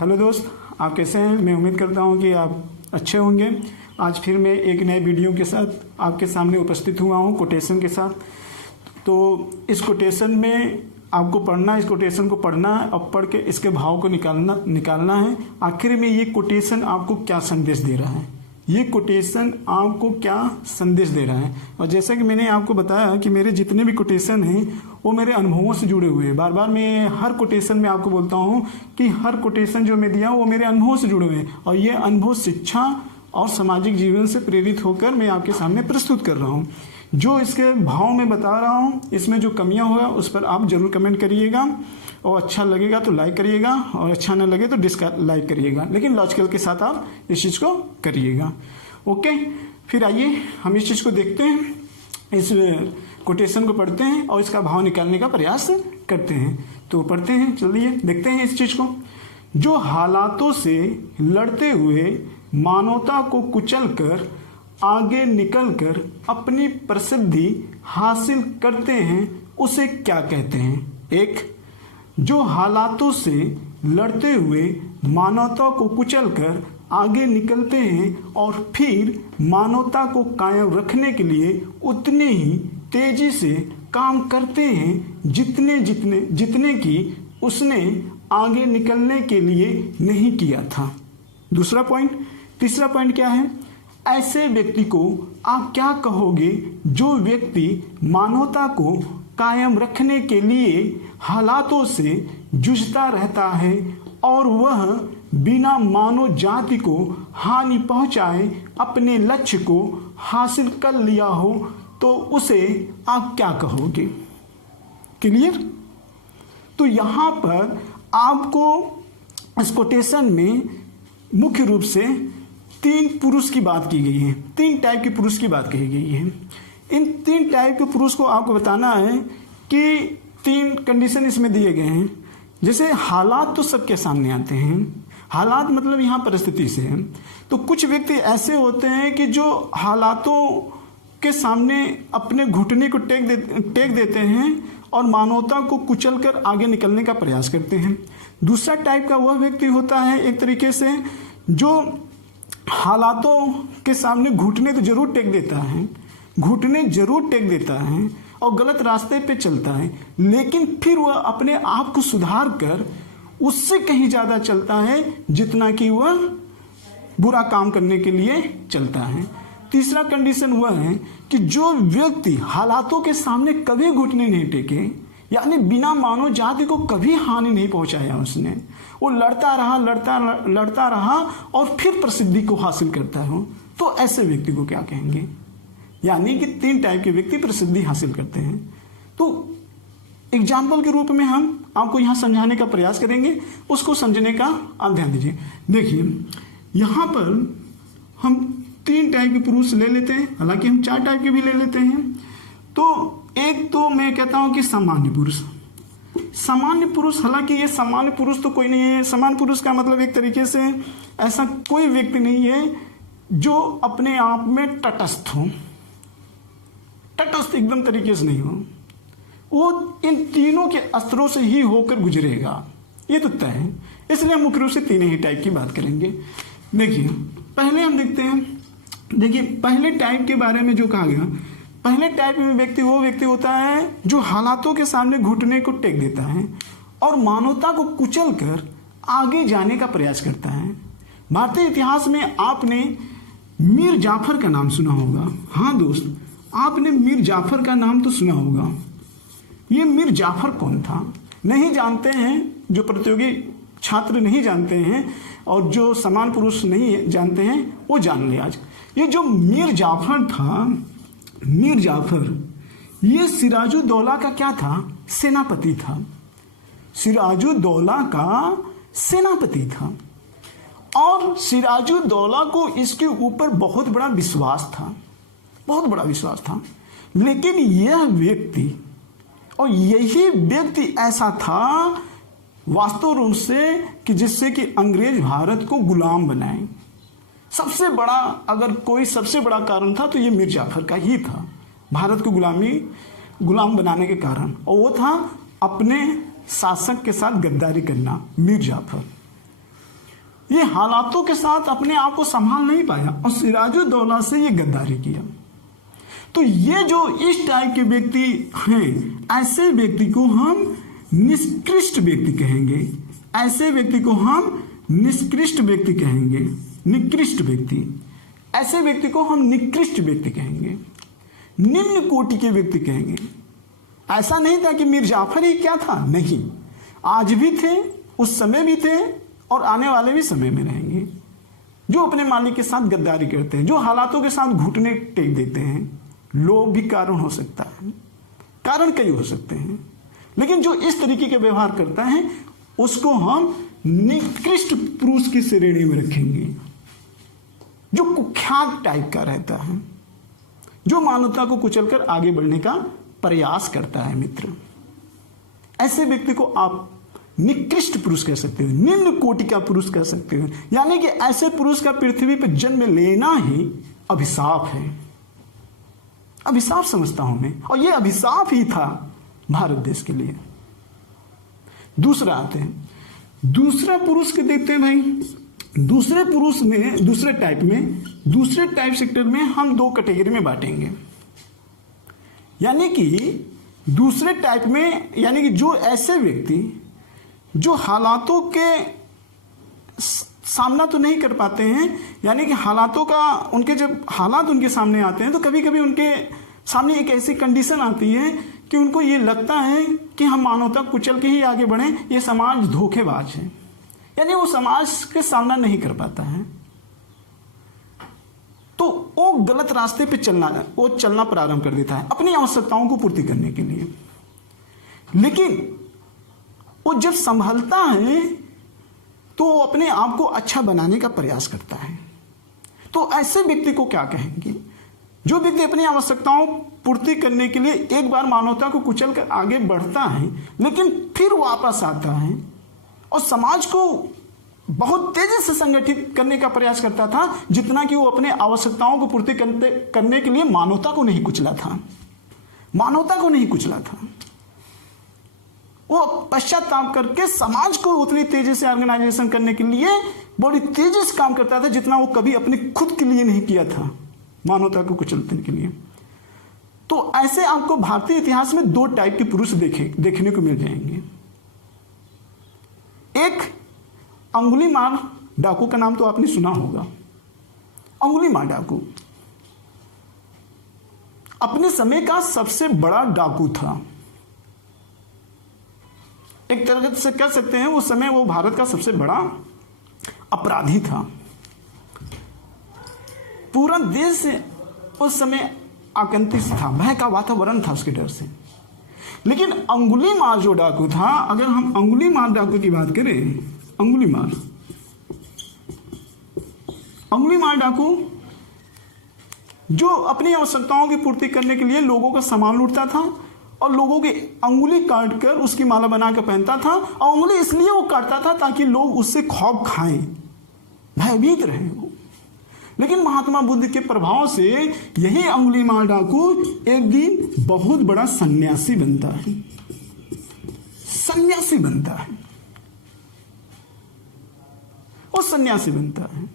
Hello दोस्त, आप कैसे हैं। मैं उम्मीद करता हूं कि आप अच्छे होंगे। आज फिर मैं एक नए वीडियो के साथ आपके सामने उपस्थित हुआ हूं कोटेशन के साथ। तो इस कोटेशन में आपको पढ़ना है, इस कोटेशन को पढ़ना है और पढ़ के इसके भाव को निकालना है। आखिर में ये कोटेशन आपको क्या संदेश दे रहा है, ये कोटेशन आपको क्या संदेश दे रहा है। और जैसा कि मैंने आपको बताया कि मेरे जितने भी कोटेशन हैं वो मेरे अनुभवों से जुड़े हुए हैं। बार बार मैं हर कोटेशन में आपको बोलता हूँ कि हर कोटेशन जो मैं दिया वो मेरे अनुभवों से जुड़े हुए हैं और ये अनुभव शिक्षा और सामाजिक जीवन से प्रेरित होकर मैं आपके सामने प्रस्तुत कर रहा हूँ। जो इसके भाव में बता रहा हूँ, इसमें जो कमियाँ होगा उस पर आप जरूर कमेंट करिएगा और अच्छा लगेगा तो लाइक करिएगा और अच्छा न लगे तो डिसलाइक करिएगा, लेकिन लॉजिकल के साथ आप इस चीज़ को करिएगा। ओके, फिर आइए हम इस चीज़ को देखते हैं, इस कोटेशन को पढ़ते हैं और इसका भाव निकालने का प्रयास करते हैं। तो पढ़ते हैं, चलिए देखते हैं इस चीज़ को। जो हालातों से लड़ते हुए मानवता को कुचलकर आगे निकलकर अपनी प्रसिद्धि हासिल करते हैं उसे क्या कहते हैं। एक, जो हालातों से लड़ते हुए मानवता को कुचलकर आगे निकलते हैं और फिर मानवता को कायम रखने के लिए उतने ही तेजी से काम करते हैं जितने की उसने आगे निकलने के लिए नहीं किया था। दूसरा पॉइंट, तीसरा पॉइंट क्या है। ऐसे व्यक्ति को आप क्या कहोगे जो व्यक्ति मानवता को कायम रखने के लिए हालातों से जूझता रहता है और वह बिना मानव जाति को हानि पहुंचाए अपने लक्ष्य को हासिल कर लिया हो, तो उसे आप क्या कहोगे। क्लियर। तो यहाँ पर आपको इस कोटेशन में मुख्य रूप से तीन पुरुष की बात की गई है, तीन टाइप के पुरुष की बात कही गई है। इन तीन टाइप के पुरुष को आपको बताना है कि तीन कंडीशन इसमें दिए गए हैं। जैसे हालात तो सबके सामने आते हैं, हालात मतलब यहाँ परिस्थिति से है। तो कुछ व्यक्ति ऐसे होते हैं कि जो हालातों के सामने अपने घुटने को टेक देते हैं और मानवता को कुचलकर आगे निकलने का प्रयास करते हैं। दूसरा टाइप का वह व्यक्ति होता है एक तरीके से जो हालातों के सामने घुटने तो जरूर टेक देता है, घुटने जरूर टेक देता है और गलत रास्ते पे चलता है, लेकिन फिर वह अपने आप को सुधार कर उससे कहीं ज़्यादा चलता है जितना कि वह बुरा काम करने के लिए चलता है। तीसरा कंडीशन वह है कि जो व्यक्ति हालातों के सामने कभी घुटने नहीं टेके, यानी बिना मानव जाति को कभी हानि नहीं पहुंचाया उसने, वो लड़ता रहा और फिर प्रसिद्धि को हासिल करता हो, तो ऐसे व्यक्ति को क्या कहेंगे। यानी कि तीन टाइप के व्यक्ति प्रसिद्धि हासिल करते हैं। तो एग्जाम्पल के रूप में हम आपको यहाँ समझाने का प्रयास करेंगे, उसको समझने का आप ध्यान दीजिए। देखिए यहाँ पर हम तीन टाइप के पुरुष ले लेते हैं, हालांकि हम चार टाइप के भी ले लेते हैं। तो एक तो मैं कहता हूं कि सामान्य पुरुष। सामान्य पुरुष, हालांकि ये सामान्य पुरुष तो कोई नहीं है। सामान्य पुरुष का मतलब एक तरीके से ऐसा कोई व्यक्ति नहीं है जो अपने आप में तटस्थ हो, तटस्थ एकदम तरीके से नहीं हो, वो इन तीनों के अस्त्रों से ही होकर गुजरेगा, ये तो तय है। इसलिए हम मुख्य रूप से तीनों ही टाइप की बात करेंगे। देखिए पहले हम देखते हैं, देखिए पहले टाइप के बारे में जो कहा गया, पहले टाइप में व्यक्ति वो व्यक्ति होता है जो हालातों के सामने घुटने को टेक देता है और मानवता को कुचल कर आगे जाने का प्रयास करता है। भारतीय इतिहास में आपने मीर जाफर का नाम सुना होगा। हाँ दोस्त, आपने मीर जाफर का नाम तो सुना होगा। ये मीर जाफर कौन था नहीं जानते हैं, जो प्रतियोगी छात्र नहीं जानते हैं और जो समान पुरुष नहीं जानते हैं वो जान ले आज। ये जो मीर जाफर था, मीर जाफर ये सिराजुद्दौला का क्या था, सेनापति था। सिराजुद्दौला का सेनापति था और सिराजुद्दौला को इसके ऊपर बहुत बड़ा विश्वास था, बहुत बड़ा विश्वास था। लेकिन यह व्यक्ति और यही व्यक्ति ऐसा था वास्तव रूप से कि जिससे कि अंग्रेज भारत को गुलाम बनाए। सबसे बड़ा, अगर कोई सबसे बड़ा कारण था तो ये मीर जाफर का ही था, भारत को गुलाम बनाने के कारण, और वो था अपने शासक के साथ गद्दारी करना, मीर जाफर। ये हालातों के साथ अपने आप को संभाल नहीं पाया और सिराजुद्दौला से ये गद्दारी किया। तो ये जो इस टाइप के व्यक्ति हैं, ऐसे व्यक्ति को हम निष्कृष्ट व्यक्ति कहेंगे। ऐसे व्यक्ति को हम निष्कृष्ट व्यक्ति कहेंगे, निकृष्ट व्यक्ति। ऐसे व्यक्ति को हम निकृष्ट व्यक्ति कहेंगे, निम्न कोटि के व्यक्ति कहेंगे। ऐसा नहीं था कि मीर जाफर ही क्या था, नहीं, आज भी थे, उस समय भी थे और आने वाले भी समय में रहेंगे, जो अपने मालिक के साथ गद्दारी करते हैं, जो हालातों के साथ घुटने टेक देते हैं। लोभ भी कारण हो सकता है, कारण कई हो सकते हैं, लेकिन जो इस तरीके के व्यवहार करता है उसको हम निकृष्ट पुरुष की श्रेणी में रखेंगे, जो कुख्यात टाइप का रहता है, जो मानवता को कुचलकर आगे बढ़ने का प्रयास करता है। मित्र, ऐसे व्यक्ति को आप निकृष्ट पुरुष कह सकते हो, निम्न कोटि का पुरुष कह सकते हो। यानी कि ऐसे पुरुष का पृथ्वी पर जन्म लेना ही अभिशाप है, अभिशाप समझता हूं मैं, और यह अभिशाप ही था भारत देश के लिए। दूसरा आते हैं, दूसरा पुरुष के देखते हैं भाई। दूसरे पुरुष में, दूसरे टाइप सेक्टर में हम दो कैटेगरी में बांटेंगे। यानी कि दूसरे टाइप में, यानी कि जो ऐसे व्यक्ति जो हालातों के सामना तो नहीं कर पाते हैं, यानी कि हालातों का, उनके जब हालात उनके सामने आते हैं तो कभी कभी उनके सामने एक ऐसी कंडीशन आती है कि उनको ये लगता है कि हम मानवता कुचल के ही आगे बढ़ें, ये समाज धोखेबाज है, यानी वो समाज के सामना नहीं कर पाता है, तो वो गलत रास्ते पे चलना प्रारंभ कर देता है अपनी आवश्यकताओं को पूर्ति करने के लिए। लेकिन वो जब संभलता है तो वो अपने आप को अच्छा बनाने का प्रयास करता है। तो ऐसे व्यक्ति को क्या कहेंगे? जो व्यक्ति अपनी आवश्यकताओं पूर्ति करने के लिए एक बार मानवता को कुचल कर आगे बढ़ता है, लेकिन फिर वापस आता है और समाज को बहुत तेजी से संगठित करने का प्रयास करता था, जितना कि वो अपने आवश्यकताओं को पूर्ति करने के लिए मानवता को नहीं कुचला था, मानवता को नहीं कुचला था। वो पश्चाताप करके समाज को उतनी तेजी से ऑर्गेनाइजेशन करने के लिए बड़ी तेजी से काम करता था, जितना वो कभी अपने खुद के लिए नहीं किया था, मानवता को कुचलने के लिए। तो ऐसे आपको भारतीय इतिहास में दो टाइप के पुरुष देखने को मिल जाएंगे। एक अंगुलीमाल डाकू का नाम तो आपने सुना होगा। अंगुलीमाल डाकू अपने समय का सबसे बड़ा डाकू था, एक तरह से कह सकते हैं उस समय वो भारत का सबसे बड़ा अपराधी था। पूरा देश उस समय आतंकित था, भय का वातावरण था उसके डर से। लेकिन अंगुलीमाल जो डाकू था, अगर हम अंगुलीमाल डाकू की बात करें, अंगुलीमाल डाकू जो अपनी आवश्यकताओं की पूर्ति करने के लिए लोगों का सामान लूटता था और लोगों की अंगुली काट कर उसकी माला बनाकर पहनता था, और अंगुली इसलिए वो काटता था ताकि लोग उससे खौफ खाएं, भयभीत रहे वो। लेकिन महात्मा बुद्ध के प्रभाव से यही अंगुलीमाल डाकू एक दिन बहुत बड़ा सन्यासी बनता है, सन्यासी बनता है, वो सन्यासी बनता है।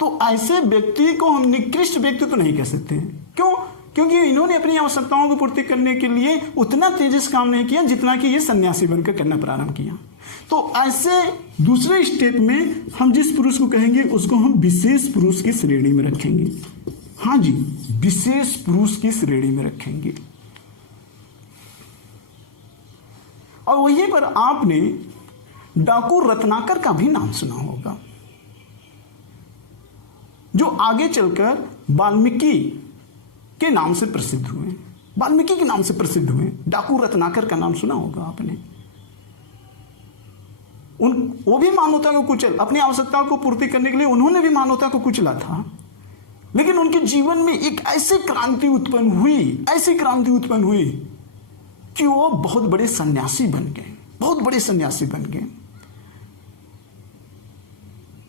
तो ऐसे व्यक्ति को हम निकृष्ट व्यक्ति तो नहीं कह सकते। क्यों? क्योंकि इन्होंने अपनी आवश्यकताओं को पूर्ति करने के लिए उतना तेजी से काम नहीं किया जितना कि ये सन्यासी बनकर करना प्रारंभ किया। तो ऐसे दूसरे स्टेप में हम जिस पुरुष को कहेंगे उसको हम विशेष पुरुष की श्रेणी में रखेंगे। हाँ जी, विशेष पुरुष की श्रेणी में रखेंगे। और वहीं पर आपने डाकू रत्नाकर का भी नाम सुना होगा, जो आगे चलकर वाल्मीकि के नाम से प्रसिद्ध हुए, वाल्मीकि के नाम से प्रसिद्ध हुए। डाकू रत्नाकर का नाम सुना होगा आपने। वो भी मानवता को कुचल, अपनी आवश्यकताओं को पूर्ति करने के लिए उन्होंने भी मानवता को कुचला था। लेकिन उनके जीवन में एक ऐसी क्रांति उत्पन्न हुई कि वो बहुत बड़े सन्यासी बन गए, बहुत बड़े सन्यासी बन गए,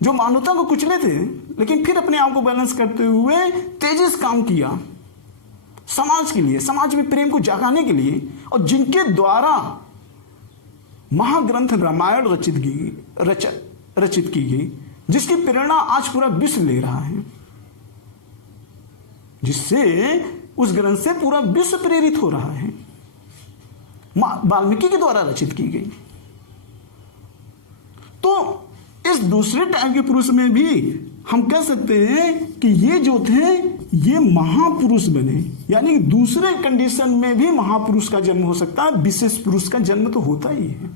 जो मानवता को कुचले थे लेकिन फिर अपने आप को बैलेंस करते हुए तेजी से काम किया समाज के लिए, समाज में प्रेम को जगाने के लिए, और जिनके द्वारा महाग्रंथ रामायण रचित की गई, जिसकी प्रेरणा आज पूरा विश्व ले रहा है, जिससे उस ग्रंथ से पूरा विश्व प्रेरित हो रहा है, वाल्मीकि के द्वारा रचित की गई। तो इस दूसरे टाइप के पुरुष में भी हम कह सकते हैं कि ये जो थे ये महापुरुष बने, यानी दूसरे कंडीशन में भी महापुरुष का जन्म हो सकता है, विशेष पुरुष का जन्म तो होता ही है।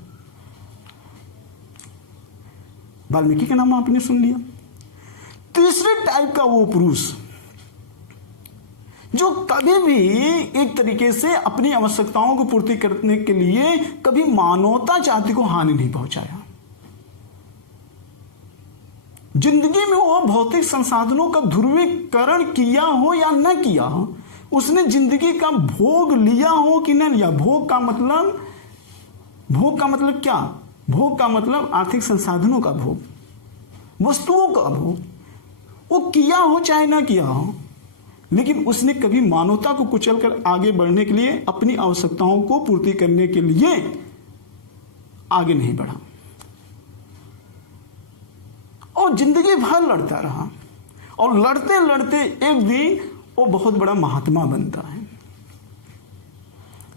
वाल्मीकि का नाम आपने सुन लिया। तीसरे टाइप का वो पुरुष जो कभी भी एक तरीके से अपनी आवश्यकताओं को पूर्ति करने के लिए कभी मानवता जाति को हानि नहीं पहुंचाया, जिंदगी में वो भौतिक संसाधनों का ध्रुवीकरण किया हो या न किया हो, उसने जिंदगी का भोग लिया हो कि न लिया। भोग का मतलब क्या? भोग का मतलब आर्थिक संसाधनों का भोग, वस्तुओं का भोग, वो किया हो चाहे ना किया हो, लेकिन उसने कभी मानवता को कुचलकर आगे बढ़ने के लिए, अपनी आवश्यकताओं को पूर्ति करने के लिए आगे नहीं बढ़ा और जिंदगी भर लड़ता रहा, और लड़ते लड़ते एक दिन वो बहुत बड़ा महात्मा बनता है।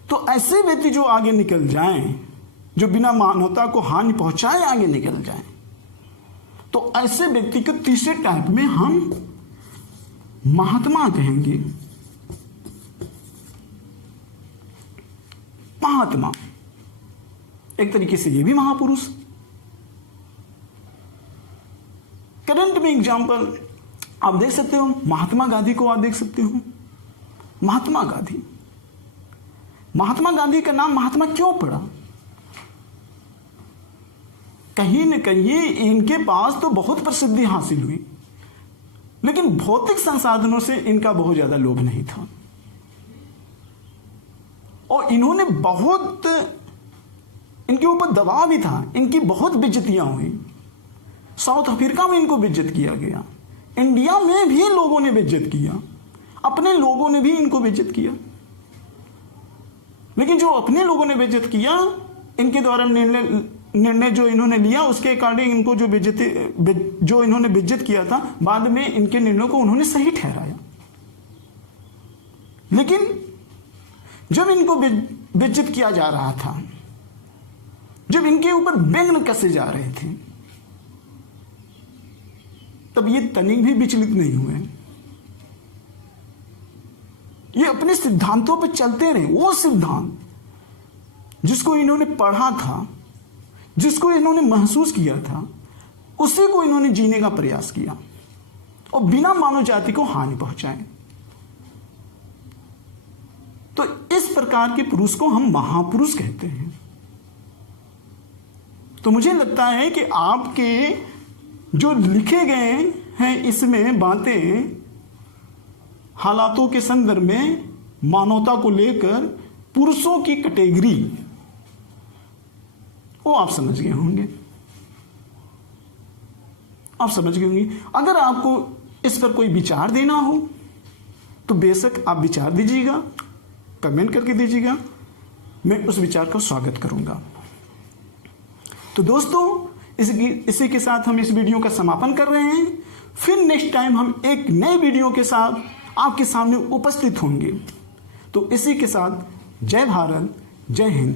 तो ऐसे व्यक्ति जो आगे निकल जाएं, जो बिना मानवता को हानि पहुंचाए आगे निकल जाएं, तो ऐसे व्यक्ति को तीसरे टाइप में हम महात्मा कहेंगे। महात्मा एक तरीके से ये भी महापुरुष। करंट में एग्जांपल आप देख सकते हो, महात्मा गांधी को आप देख सकते हो। महात्मा गांधी का नाम महात्मा क्यों पड़ा? कहीं न कहीं इनके पास तो बहुत प्रसिद्धि हासिल हुई, लेकिन भौतिक संसाधनों से इनका बहुत ज्यादा लोभ नहीं था, और इन्होंने बहुत, इनके ऊपर दबाव भी था, इनकी बहुत बेइज्जतियां हुई। साउथ अफ्रीका में इनको बेइज्जत किया गया, इंडिया में भी लोगों ने बेइज्जत किया, अपने लोगों ने भी इनको बेइज्जत किया। लेकिन जो अपने लोगों ने बेइज्जत किया, इनके द्वारा निर्णय जो इन्होंने लिया, उसके अकॉर्डिंग इनको जो इन्होंने बेइज्जत किया था, बाद में इनके निर्णयों को उन्होंने सही ठहराया। लेकिन जब इनको बेइज्जत किया जा रहा था, जब इनके ऊपर व्यंग्य कसे जा रहे थे, तब ये तनिक भी विचलित नहीं हुए। ये अपने सिद्धांतों पर चलते रहे। वो सिद्धांत जिसको इन्होंने पढ़ा था, जिसको इन्होंने महसूस किया था, उसी को इन्होंने जीने का प्रयास किया, और बिना मानव जाति को हानि पहुंचाए। तो इस प्रकार के पुरुष को हम महापुरुष कहते हैं। तो मुझे लगता है कि आपके जो लिखे गए हैं इसमें बातें हालातों के संदर्भ में मानवता को लेकर पुरुषों की कैटेगरी, वो आप समझ गए होंगे। आप समझ गए होंगे। अगर आपको इस पर कोई विचार देना हो तो बेशक आप विचार दीजिएगा, कमेंट करके दीजिएगा, मैं उस विचार का स्वागत करूंगा। तो दोस्तों, इसी के साथ हम इस वीडियो का समापन कर रहे हैं। फिर नेक्स्ट टाइम हम एक नए वीडियो के साथ आपके सामने उपस्थित होंगे। तो इसी के साथ जय भारत, जय हिंद,